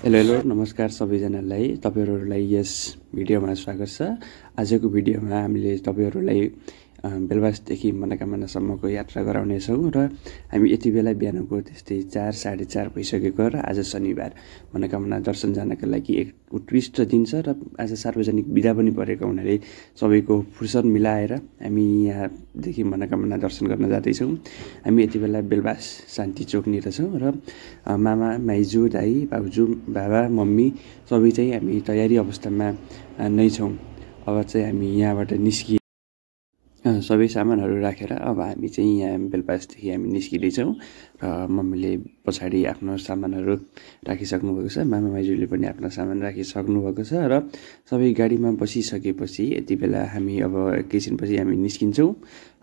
Hello hello नमस्कार सबैजनालाई तपाईहरुलाई यस भिडियोमा स्वागत छ। आजको भिडियोमा हामीले तपाईहरुलाई बेलबासदेखि मनोकामनासम्मको यात्रा गराउने छौं र हामी यति बेला बिहानको त्यस्तै 4:30 भइसकेको र आज शनिबार मनोकामना दर्शन जानका लागि एक उत्कृष्ट दिन छ र आज सार्वजनिक बिदा पनि परेको हुनाले सबैको फुर्सद मिलाएर हामी यहाँदेखि मनोकामना दर्शन गर्न जाँदै छौं। हामी यति बेला बेलबास शान्ति चोकनिर छौं र मामा माइजू दाइ बाबुजू बाबा मम्मी सबै चाहिँ हामी तयारी अवस्थामा नै छौं। अब चाहिँ हामी यहाँबाट निस्कि सबै सामानहरू राखेर अब हामी चाहिँ यहाँ बेलबासदेखि हामी निस्किँदै छौं र मम्मीले पछाडि आफ्नो सामानहरू राखिसक्नु भएको छ, मामा माइजूले पनि आफ्नो सामान राखिसक्नु भएको छ र सबै गाडीमा बसिसकेपछि यति बेला हामी अब एकैछिनपछि हामी निस्किन्छौं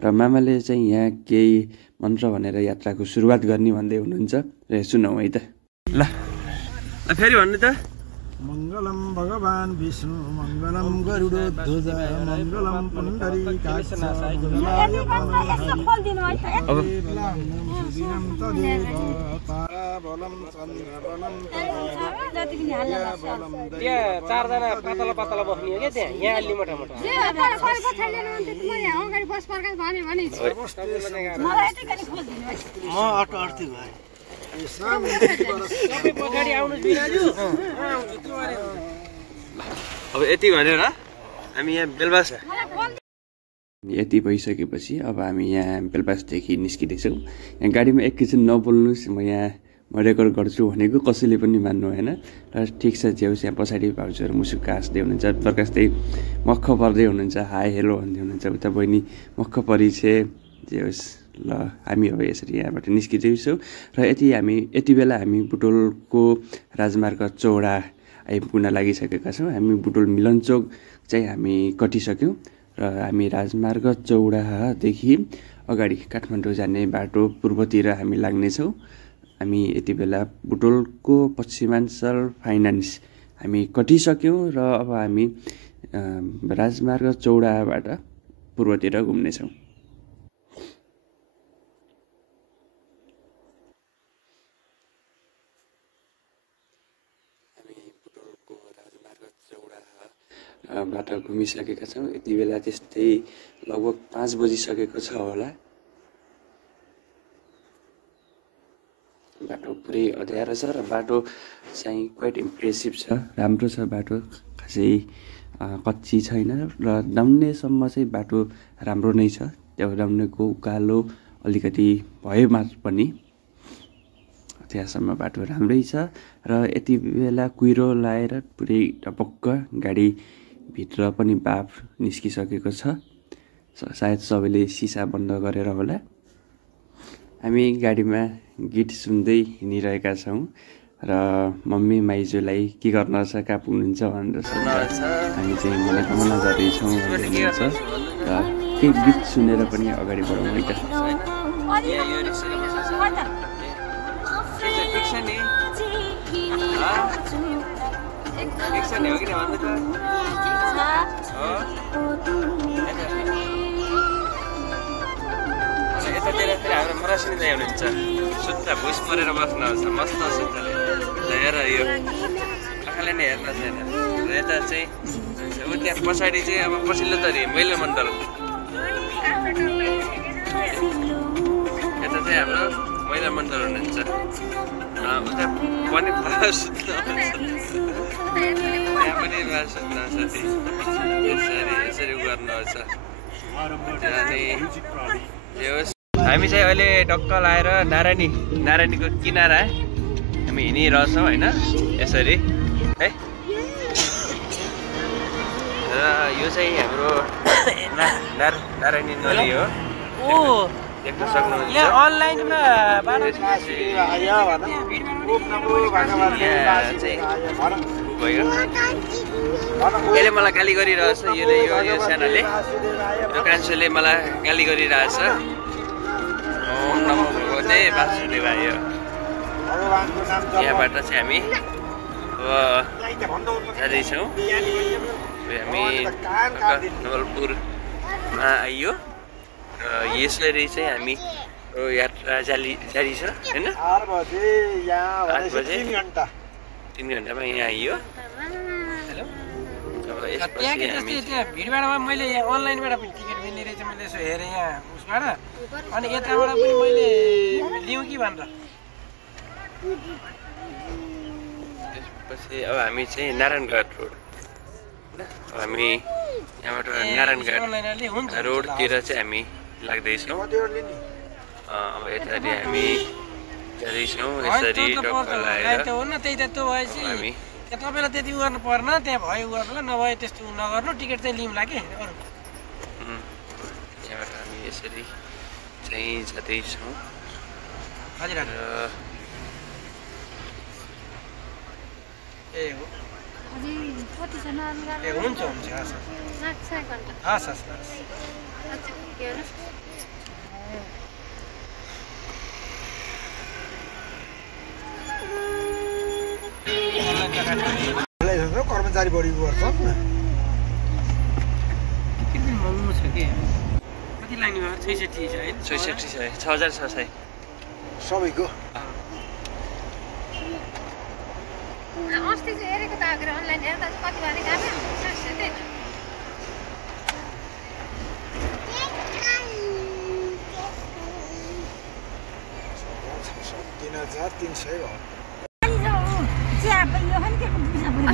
र मामाले चाहिँ यहाँ केही मन्त्र भनेर यात्राको सुरुवात गर्ने भन्दै हुनुहुन्छ र सुनौ है त। ल फेरि भन्नु त। मंगलम भगवान विष्णु मंगलम गरुडध्वज मंगलम पुंडरीकाक्ष मंगलाय ताराबलम चन्द्रबलम त्यहाँ चारजना पातला पातला बस्ने हो क्या त्यहाँ यहाँ अलि मोटा मोटा म अटो अर्थी भए अब यति भनेर हामी यहाँ बेलबास यति भइसकेपछि अब हामी यहाँ बेलबासदेखि निस्किँदैछौँ। यहाँ गाडीमा एकैछिन नबोल्नुहोस्, म रेकर्ड गर्छु भनेको कसैले पनि मान्नु होइन र ठिक छ ज्याउस। यहाँ पछाडि भाउजूहरू मुसुक्क हाँस्दै हुनुहुन्छ, प्रकाशदै मक्ख पर्दै हुनुहुन्छ, हाई हेलो भन्दै हुनुहुन्छ, उता बहिनी मक्ख परिछे ज्याउस। ल हामी अब यसरी यहाँबाट निस्किँदैछौँ र यति बेला हामी बुटोलको राजमार्ग चौडा आइपुग्न लागिसकेका छौँ। हामी बुटोल मिलनचोक चाहिँ हामी कटिसक्यौँ र हामी राजमार्ग चौडादेखि अगाडि काठमाडौँ जाने बाटो पूर्वतिर हामी लाग्नेछौँ। हामी यति बेला बुटोलको पश्चिमाञ्चल फाइनान्स हामी कटिसक्यौँ र अब हामी राजमार्ग चौडाबाट पूर्वतिर घुम्नेछौँ। बाटो घुमिसकेका छौँ। यति बेला त्यस्तै लगभग 5 बजिसकेको छ होला। बाटो पुरै अँध्यारो छ र बाटो चाहिँ क्वाइट इम्प्रेसिभ छ, राम्रो छ बाटो, खासै कच्ची छैन र डाउनेसम्म चाहिँ बाटो राम्रो नै छ। त्यो डाउनेको उकालो अलिकति भए पनि त्यहाँसम्म बाटो राम्रै छ र यति बेला कुहिरो लाएर पुरै टपक्क गाडी भित्र पनि बाफ निस्किसकेको छ। सायद सबैले सिसा बन्द गरेर होला। हामी गाडीमा गीत सुन्दै हिँडिरहेका छौँ र मम्मी माइजूलाई के गर्न छ, कहाँ पुग्नुहुन्छ भनेर हामी चाहिँ मनोकामना जाँदैछौँ भन्नुहुन्छ र केही गीत सुनेर पनि अगाडि बढौँ है त। यतातिर फेरि हाम्रो मरासिनी दाइ हुनुहुन्छ, सुत्ता भुइस परेर बस्नुहुन्छ मस्त सुत्ताले हेर यो आँखाले नै हेर्न छैन र यता चाहिँ ऊ त्यहाँ पछाडि चाहिँ अब पछिल्लो तरी महिला मण्डल, यता चाहिँ हाम्रो महिला मण्डल हुनुहुन्छ। उता पनि त्यहाँ पनि सुत्नुहुन्छ, यसरी गर्नुहुन्छ। हामी चाहिँ अहिले टक्क लाएर नारायणीको किनारा हामी हिँडिरहेछौँ होइन, यसरी है। र यो चाहिँ हाम्रो नारायणी नदी हो, देख्न सक्नुहुन्छ। अनलाइनमा भयो यसले मलाई गाली गरिरहेछ, यो सानाले, यो कान्छोले मलाई गाली गरिरहेछ। ओम नमो भगवते वासुदेवाय। यहाँबाट चाहिँ हामी अब जाँदैछौँ। हामी नवलपुरमा आइयो र यसरी चाहिँ हामी यात्रा जारी छ हैन। 8 बजे यहाँ 3 घण्टा 3 घण्टामा यहाँ आइयो। हेलो अब त्यहाँ यसपछि के हामी जस्तै त्यहाँ भिडभाडमा मैले यहाँ अनलाइनबाट पनि टिकट मिल्ने रहेछ मैले यसो हेरेँ यहाँ उसबाट अनि यताबाट पनि मैले लिउँ कि भनेर त्यसपछि अब हामी चाहिँ नारायणघाट रोड अब हामी यहाँबाट नारायणघाट रोडतिर चाहिँ हामी लाग्दैछौँ। अब यतारि हामी जाँदैछौँ यसरी टक्क लगाएर हो न त्यही त त्यो भएपछि हामी तपाईँलाई त्यति उ गर्नु पर्न त्यहाँ भयो गर्नु नभए त्यस्तो नगर्नु टिकट चाहिँ लिउँला कि अरू यहाँबाट हामी यसरी चाहिँ जाँदैछौँ हजुर र ए हो ए हुन्छ हुन्छ हस् हस् हस् हस् कर्मचारी बढी गर्छन् टिकट पनि महँगो छ कि कति लाग्ने भयो 66 छ होइन 66,600 सबैको अस्ति चाहिँ हेरेको त अगाडि अनलाइन हेर्दा चाहिँ कति भने गएको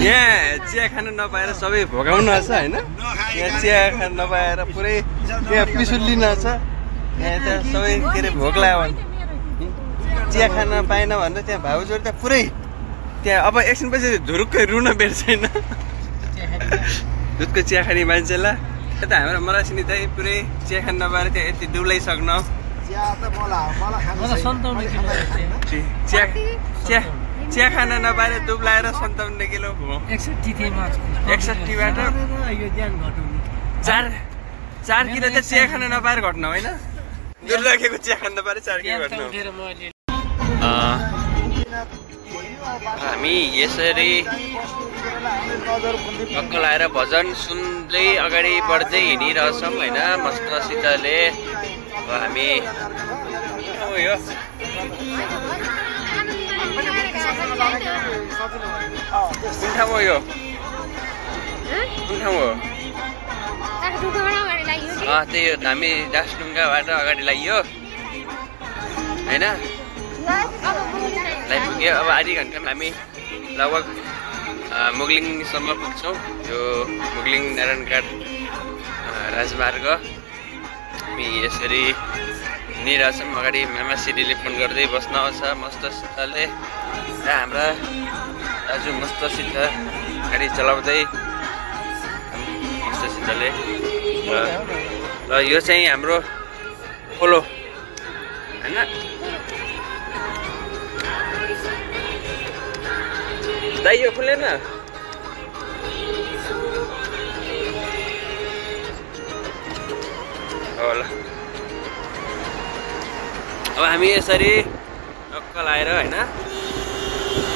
यहाँ चिया खान नपाएर सबै भोगाउन छ होइन यहाँ चिया खान नपाएर पुरै यहाँ पिसुल्लिन छ यहाँ त्यहाँ सबै के अरे भोक लाग्यो भने चिया खान पाएन भनेर त्यहाँ भाउजूहरू त्यहाँ पुरै त्यहाँ अब एकछिनपछि धुरुक्कै रुन भेट्छैन दुधको चिया खाने मान्छेलाई यता हाम्रो मरासिनी चाहिँ पुरै चिया खान नपाएर त्यहाँ यति डुब्लाइसक्न चिया खान नपाएर दुब्लाएर 57 किलो भयो 61बाट 4 किलो चाहिँ चिया खान नपाएर घट्नु होइन दुध राखेको चिया खान नपाएर 4 किलो घट्नु हामी यसरी टक्क लाएर भजन सुन्दै अगाडि बढ्दै हिँडिरहेछौँ होइन मस्तसितले। अब हामी यो कुन ठाउँ हो यो कुन ठाउँ हो त्यही हो हामी डाँसढुङ्गाबाट अगाडि लाग्यो होइन पुग्यो। अब आधी घन्टामा हामी लगभग मुगलिङसम्म पुग्छौँ यो मुगलिङ नारायणघाट राजमार्ग। हामी यसरी हिँडिरहेछौँ अगाडि मामासिडीले फोन गर्दै बस्न आउँछ मस्तसितले र हाम्रा दाजु मस्तसित गाडी चलाउँदै मस्तसितले र यो चाहिँ हाम्रो खोलो होइन दाइ यो खुलेन होला। अब हामी यसरी टक्क लाएर होइन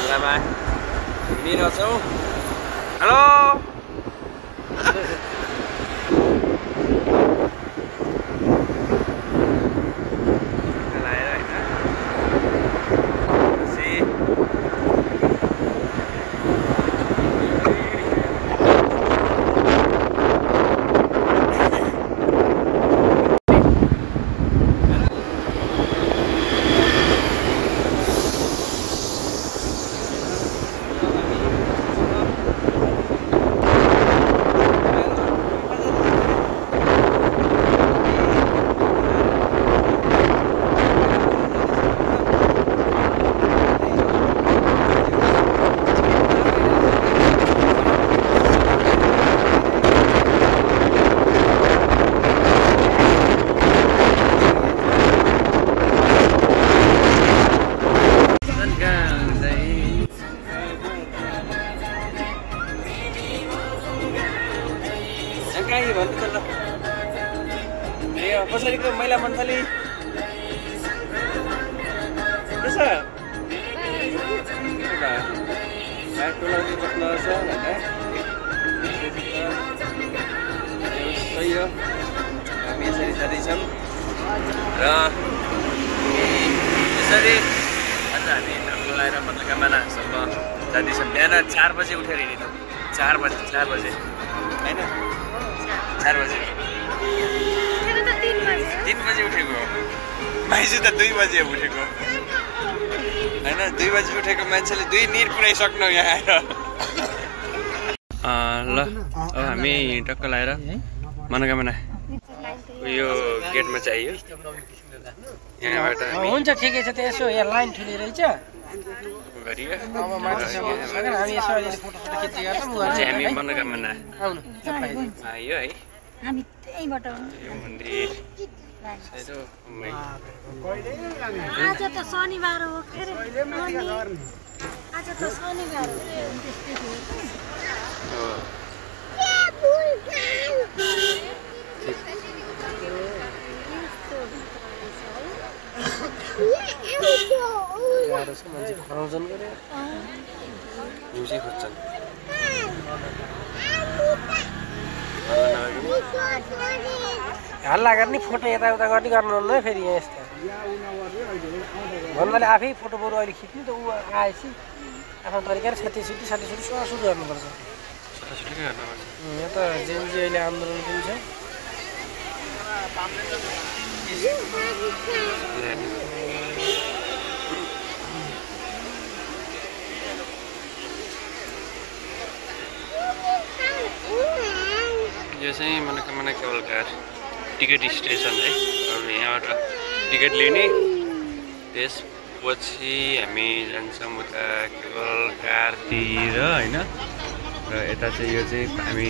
खोलामा हिँडिरहेछौँ। हेलो लाएर होइन कसरीको मैला मन्थली के छ टोलाउँदै बस्नुहोस् होइन सही हो। हामी यसरी जाँदैछौँ र यसरी आज हामी टक्क लगाएर पत्रिका मानासम्म जाँदैछौँ बिहान 4 बजे उठेर हिँडेको 4 बजे होइन 4 बजे 3 बजे उठेको माइजू त 2 बजे उठेको होइन 2 बजे उठेको मान्छेले 2 निर पुऱ्याइसक्नु यहाँ आएर ल अब हामी टक्क लाएर मनोकामना यो गेटमा चाहियो यहाँबाट हुन्छ ठिकै छ त्यसो यहाँ लाइन ठुली रहेछ गरियो अब मान्छेसँग हामी यसो अलिअलि फोटो खिच्दै गर्छौँ हामी मनोकामना आउनु आयो है हामी त्यहीबाट यो मन्दिर आज त शनिबार हो के रे आज त शनिबार हो मान्छे खराउँछन् गरे हिउँसै खोज्छन् हल्ला गर्ने फोटो यताउता गर्ने गर्नुहुन्न फेरि यहाँ यस्तो भन्नाले आफै फोटो बरु अहिले खिच्नु त ऊ आएपछि आफ्नो तरिकाले छाती सुरु गर्नुपर्छ यहाँ त जेनजी अहिले आन्दोलन पनि छ यो चाहिँ मनोकामना केवल कार टिकट स्टेसन है अब यहाँबाट टिकट लिने त्यसपछि हामी जान्छौँ उता केवल कारतिर होइन र यता चाहिँ यो चाहिँ हामी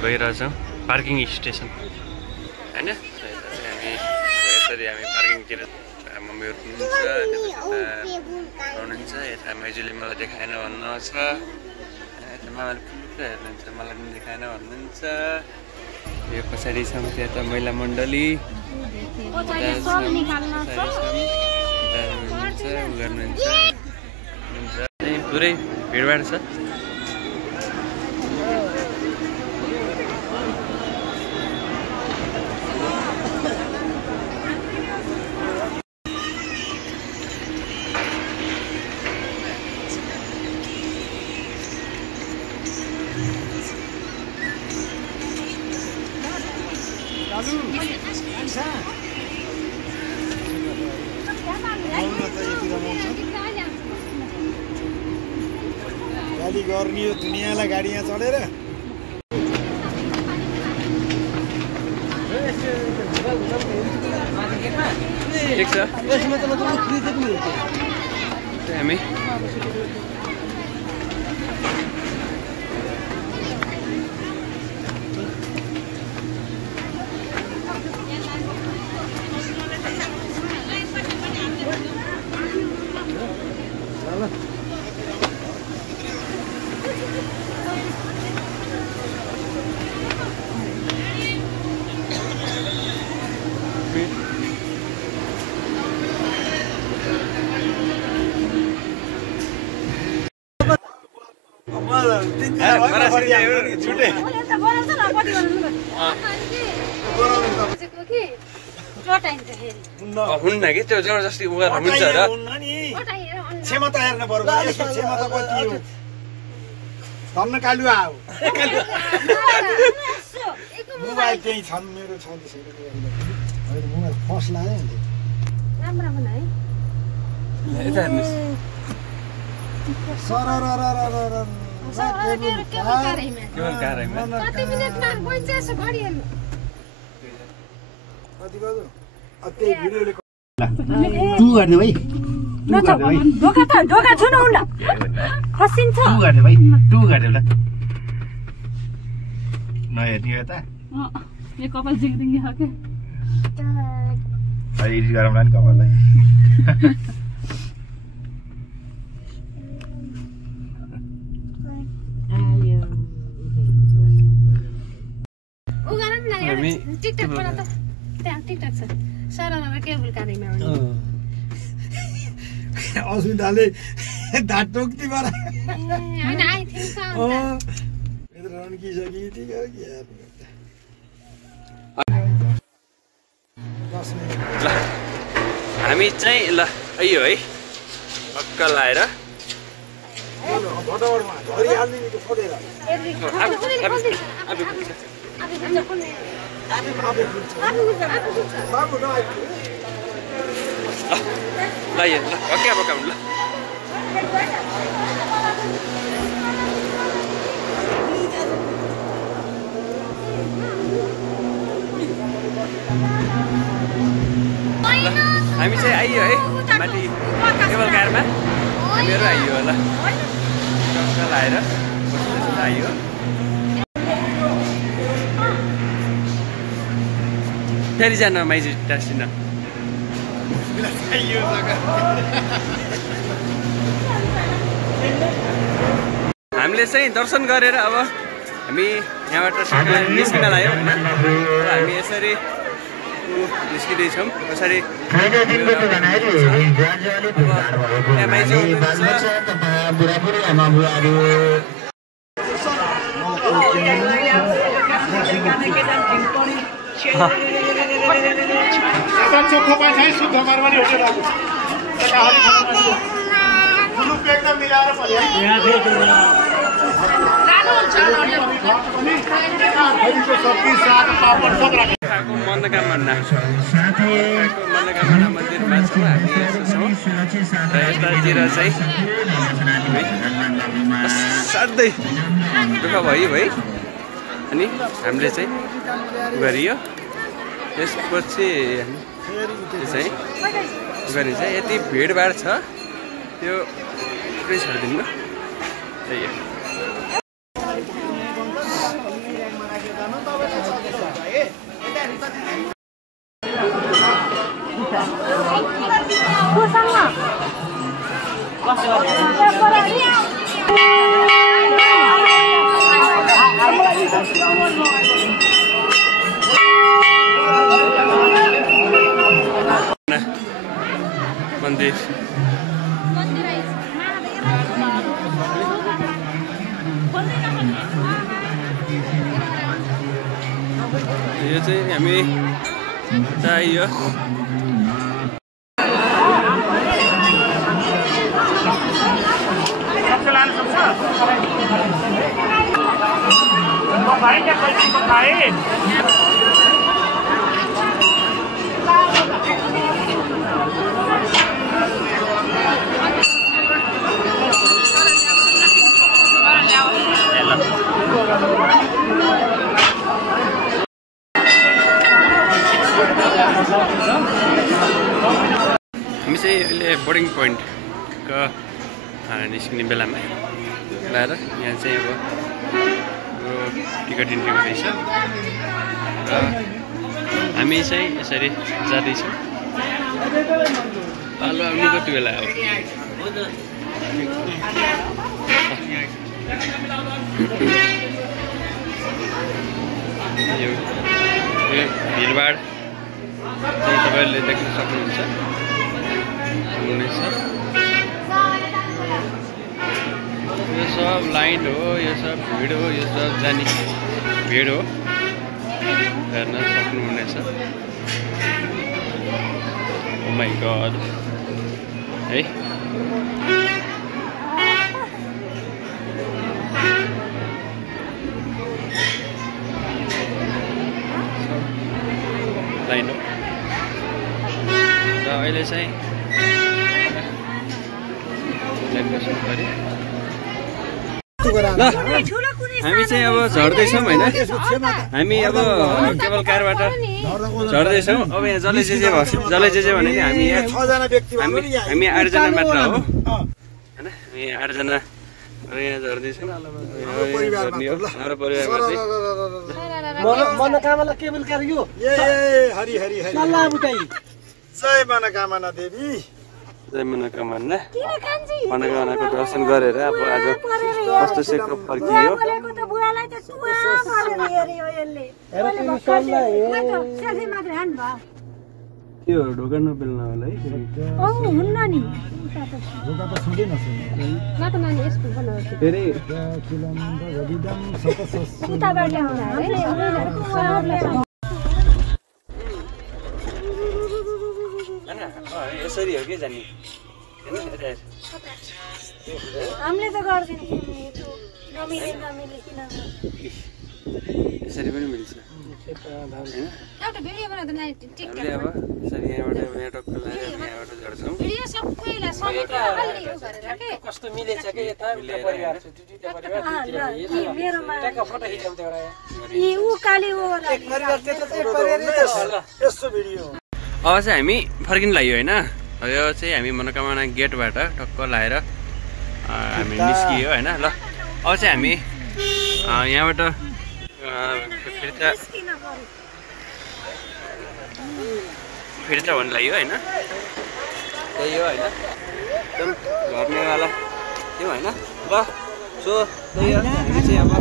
गइरहेछौँ पार्किङ स्टेसन होइन यसरी हामी पार्किङतिर मम्मीहरू हुनुहुन्छ यता माइजूले मलाई देखाएन भन्नुहुन्छ मामाले पुरा हेर्नुहुन्छ मलाई पनि देखाएन भन्नुहुन्छ यो पछाडि छ त्यहाँ त महिला मण्डली गर्नुहुन्छ पुरै भिडभाड छ गाली गर्ने यो दुनियाँलाई गाडी यहाँ चढेर ठिक छ हामी छुटे हुन्न कि त्यो जबरजस्ती उगा हुन्छ र क्षमता हेर्न पर्यो यसको क्षमता कति हो धन्न कालुवा हो मोबाइल त्यही छन् मेरो छ त्यसैले मोबाइल फर्स्ट लाग्यो नि राम्रो बनाए यता हेर्नुस् केवल कारैमा कति मिनेटमा पञ्चायत घडी हेर्नु कति बज्यो त्यही भिडियोले टु गर्ने भाइ ढोका छुनु हुन्न खसिन्छ टु गर्ने भाइ टु गर्ने होला नहेर्ने यता यो कपाल जिङ्दिङ्गी खाके अहिले एडिट गरौँला नि कपाललाई हामी टिकटक बना त त्यहाँ टिकटक छ सरलमा केबुल कादैमा अस्मिताले धाट टोक्ती बरा हैन आई थिंक सो यत्रो रन्किसकि ठीक हो कि ल हामी चाहिँ ल आइयो है पक्का लाएर भटौरमा झरिहाल्ने नि छोडेर हामी चाहिँ आइयो है माथि केबल कारमा हामीहरू आइयो होला आएर आइयो फेरि जान माइजी टाँसिन हामीले चाहिँ दर्शन गरेर अब हामी यहाँबाट निस्किन लाग्यो होइन हामी यसरी निस्किँदैछौँ पछाडि चोखो पाइन्छ है शुद्ध मारवाडी होटेल एकदम मिलाएर मनोकामना मन्दिरमा छौँ हामी यसो छौँ र यतातिर चाहिँ साध्यै दुःख भयो है अनि हामीले चाहिँ गरियो त्यसपछि चाहिँ गर्ने चाहिँ यति भिडभाड छ त्यो पुरै छोडिदिनु त्यही हो मन्दिर यो चाहिँ हामी चाहियो हामी चाहिँ अहिले बोर्डिङ पोइन्टको निस्किने बेलामा लगाएर यहाँ चाहिँ अब टिकट इन्ट्री हुँदैछ र हामी चाहिँ यसरी जाँदैछौँ आलु आउनु कति बेला हो यो भिडभाड चाहिँ तपाईँहरूले देख्न सक्नुहुन्छ यो सब लाइन हो यो सब भिड हो यो सब जाने भिड हो हेर्न सक्नुहुनेछ ओ माइ गड है लाइन हो र अहिले चाहिँ हामी चाहिँ अब झर्दैछौँ होइन हामी अब केबल कारबाट झर्दैछौँ अब यहाँ जसले जे जे भने नि हामी यहाँ हामी 8 जना मात्र हो होइन हामी 8 जना यहाँ झर्दैछौँ हाम्रो परिवारमा मनोकामना केबल कार यो हरि हरि हरि जय मनोकामना देवी जय मनोकामना मनोकामनाको दर्शन गरेर अब आज कस्तो सेको फर्कियो त्यो ढोका नबेल्न होला है फेरि यसरी हो कि जाने हामीले त गर्दैनौँ नमिले किन यसरी पनि मिल्छ एउटा भिडियो बनाउँदा नि टिकटक हामीले अब यसरी यहाँबाट टक्क लगाएर यहाँबाट झर्छौँ भिडियो सबैलाई समेत अलि यो गरेर के कस्तो मिलेछ के यता परिवार छ दुईटा परिवार मेरोमा ट्याक्क फोटो खिचाउँ त्यौरा यी उकाले ओ यस्तो भिडियो अब चाहिँ हामी फर्किनु लाग्यो होइन यो चाहिँ हामी मनोकामना गेटबाट टक्क लगाएर हामी निस्कियो होइन ल अब चाहिँ हामी यहाँबाट फिर्ता भन्नु लाग्यो होइन त्यही हो होइन एकदम घर्नेवाला त्यो होइन ल सो त्यही हो हामी चाहिँ अब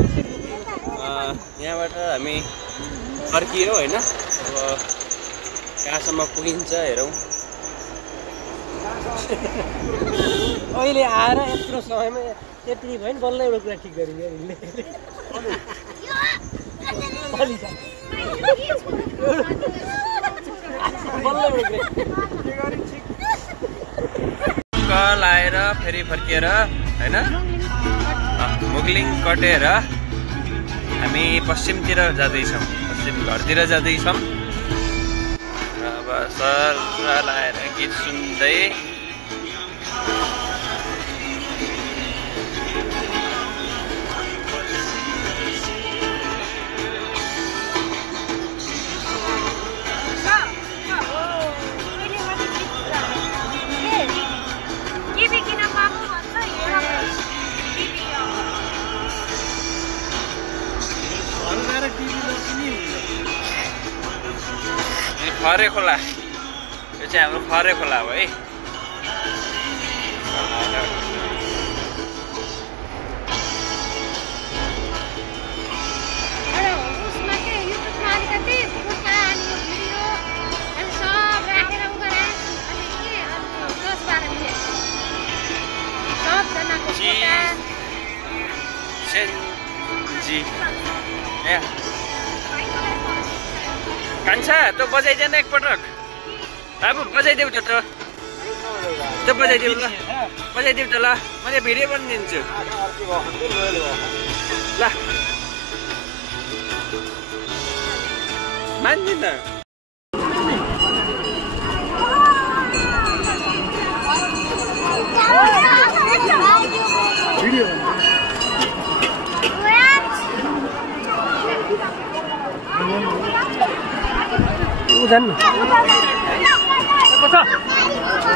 यहाँबाट हामी फर्कियो होइन अब कहाँसम्म पुगिन्छ हेरौँ अहिले आएर यत्रो समयमा यति भयो नि बल्ल एउटा कुरा ठिक गरियो लाएर फेरि फर्किएर होइन मुगलिङ कटेर हामी पश्चिमतिर जाँदैछौँ पश्चिम घरतिर जाँदैछौँ अब सर लाएर गीत सुन्दै खरे खोला यो चाहिँ हाम्रो खरे खोला हो है कान्छा तँ बजाइदे न एकपटक बाबु बजाइदेऊ त त्यो बजाइदेऊ ल बजाइदेऊ त ल मैले भिडियो बनिदिन्छु ल मान्दिन जान्नु सब